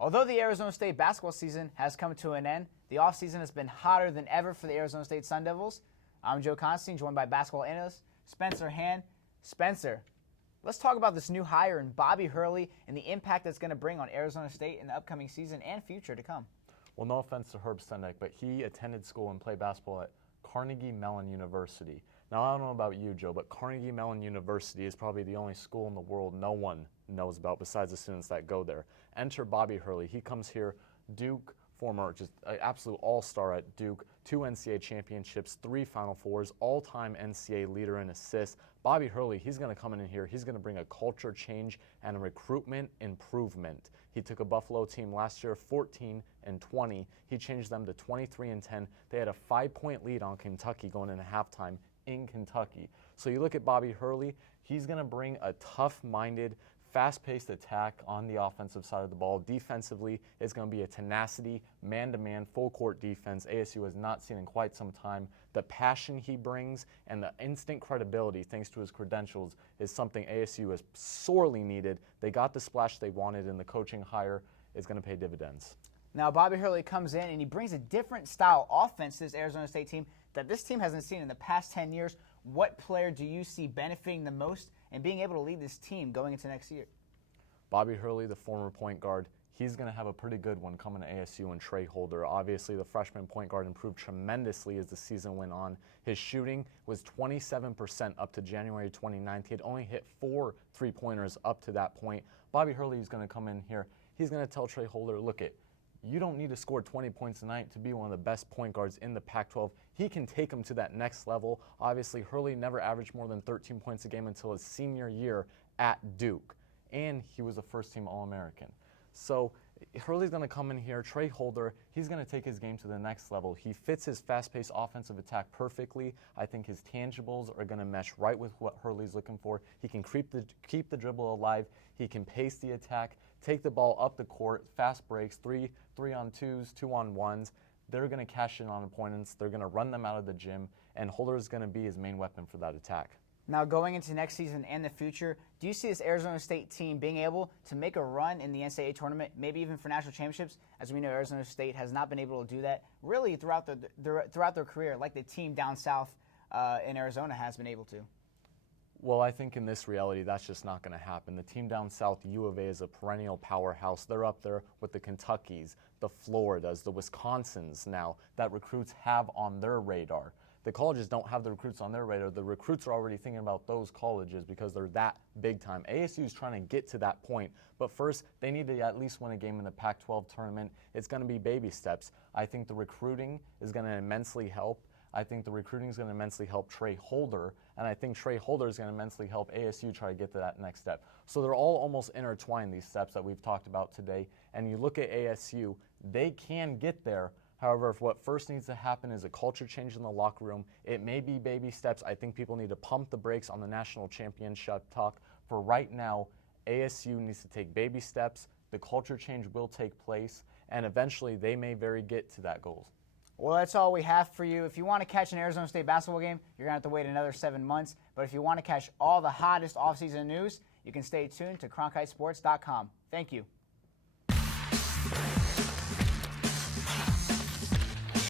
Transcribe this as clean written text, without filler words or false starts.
Although the Arizona State basketball season has come to an end, the offseason has been hotter than ever for the Arizona State Sun Devils. I'm Joe Constantin, joined by basketball analyst Spencer Hann. Spencer, let's talk about this new hire in Bobby Hurley and the impact that's going to bring on Arizona State in the upcoming season and future to come. Well, no offense to Herb Stendeck, but he attended school and played basketball at Carnegie Mellon University. Now, I don't know about you, Joe, but Carnegie Mellon University is probably the only school in the world no one knows about besides the students that go there. Enter Bobby Hurley. He comes here, Duke, former just absolute all-star at Duke, 2 NCAA championships, 3 Final Fours, all-time NCAA leader in assists. Bobby Hurley, he's going to come in here. He's going to bring a culture change and a recruitment improvement. He took a Buffalo team last year, 14-20. He changed them to 23-10. They had a 5-point lead on Kentucky going into halftime in Kentucky. So you look at Bobby Hurley, he's going to bring a tough-minded, fast-paced attack on the offensive side of the ball. Defensively, it's going to be a tenacity, man-to-man, full-court defense ASU has not seen in quite some time. The passion he brings and the instant credibility, thanks to his credentials, is something ASU has sorely needed. They got the splash they wanted, and the coaching hire is going to pay dividends. Now, Bobby Hurley comes in and he brings a different style offense to this Arizona State team that this team hasn't seen in the past 10 years. What player do you see benefiting the most and being able to lead this team going into next year? Bobby Hurley, the former point guard, he's going to have a pretty good one coming to ASU, and Trey Holder. Obviously, the freshman point guard improved tremendously as the season went on. His shooting was 27% up to January 29th. He had only hit 4 3-pointers up to that point. Bobby Hurley is going to come in here. He's going to tell Trey Holder, look it, you don't need to score 20 points a night to be one of the best point guards in the Pac-12. He can take him to that next level. Obviously, Hurley never averaged more than 13 points a game until his senior year at Duke, and he was a first-team All-American. So Hurley's going to come in here. Trey Holder, he's going to take his game to the next level. He fits his fast-paced offensive attack perfectly. I think his tangibles are going to mesh right with what Hurley's looking for. He can keep the dribble alive. He can pace the attack, take the ball up the court, fast breaks, 3-on-2s, 2-on-1s. They're going to cash in on opponents. They're going to run them out of the gym, and Holder is going to be his main weapon for that attack. Now, going into next season and the future, do you see this Arizona State team being able to make a run in the NCAA tournament, maybe even for national championships? As we know, Arizona State has not been able to do that really throughout their career, like the team down south in Arizona has been able to. Well, I think in this reality, that's just not going to happen. The team down south, U of A, is a perennial powerhouse. They're up there with the Kentuckys, the Floridas, the Wisconsins now that recruits have on their radar. The colleges don't have the recruits on their radar. The recruits are already thinking about those colleges because they're that big time. ASU is trying to get to that point, but first they need to at least win a game in the Pac-12 tournament. It's going to be baby steps. I think the recruiting is going to immensely help. I think the recruiting is going to immensely help Trey Holder, and I think Trey Holder is going to immensely help ASU try to get to that next step. So they're all almost intertwined, these steps that we've talked about today, and you look at ASU, they can get there. However, if what first needs to happen is a culture change in the locker room, it may be baby steps. I think people need to pump the brakes on the national championship talk. For right now, ASU needs to take baby steps. The culture change will take place, and eventually they may get to that goal. Well, that's all we have for you. If you want to catch an Arizona State basketball game, you're going to have to wait another 7 months. But if you want to catch all the hottest offseason news, you can stay tuned to CronkiteSports.com. Thank you.